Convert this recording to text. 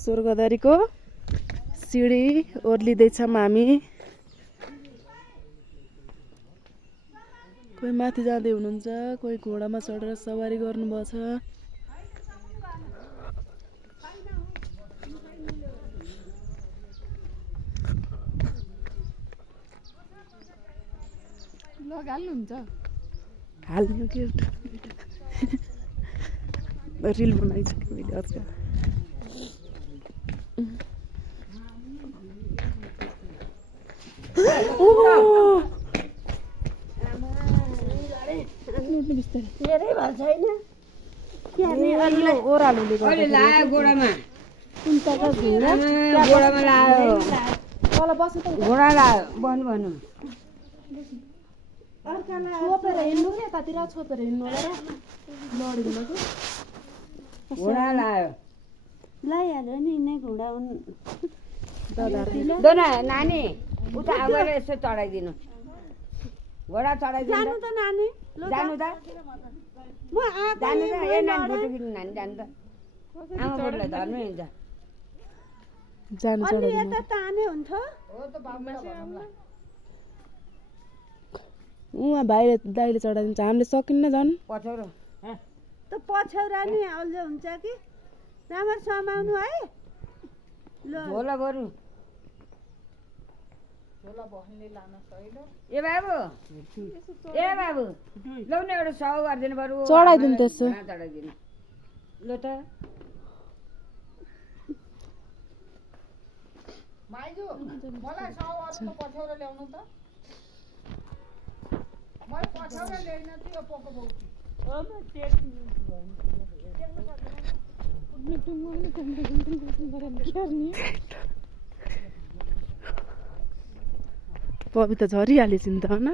स्वर्गदरीको CD ओर्लिँदैछौँ हामी। कोही माथि जाँदै हुनुहुन्छ, कोही घोडामा चढेर सवारी गर्नुभएको छ। हाल्नु के रिल बनाइसक्यो मैले आजकल। ओह्रालोले घोडा लायो भन्नु भन्नु छोपेर हिँड्नु के यतातिर छोपेर हिँड्नु होला र लडिदिनु कि घोडा लायो लाइहाल्यो नि यिनै घोडा हुन् दोना नानी उता आएर यसो चढाइदिनु घोडा चढाइदिनु जानु त नानी जानु त म आएको जानु त ए नानी फोटो खिच्नु नानी जानु त आमा बोटलाई धर्नु हुन्छ जानु अनि चढाइदिनु यता ताने हुन्छ उहाँ भाइले दाइले चढाइदिन्छ हामीले सकिन्न झन् पछौरो त पछौरा नि अल्झो हुन्छ कि राम्ररी समाउनु है ल झोला बरु ए बाबु लौ न एउटा सौ गरिदिनु बरु चढाइदिनु त्यसो चढाइदिनु ल त माइजू मलाई 100 अर्को पछौरा ल्याउनु त मैले पछौरा ल्याइन त्यो पोको बोकी पवित्र झरिहालेछ नि त होइन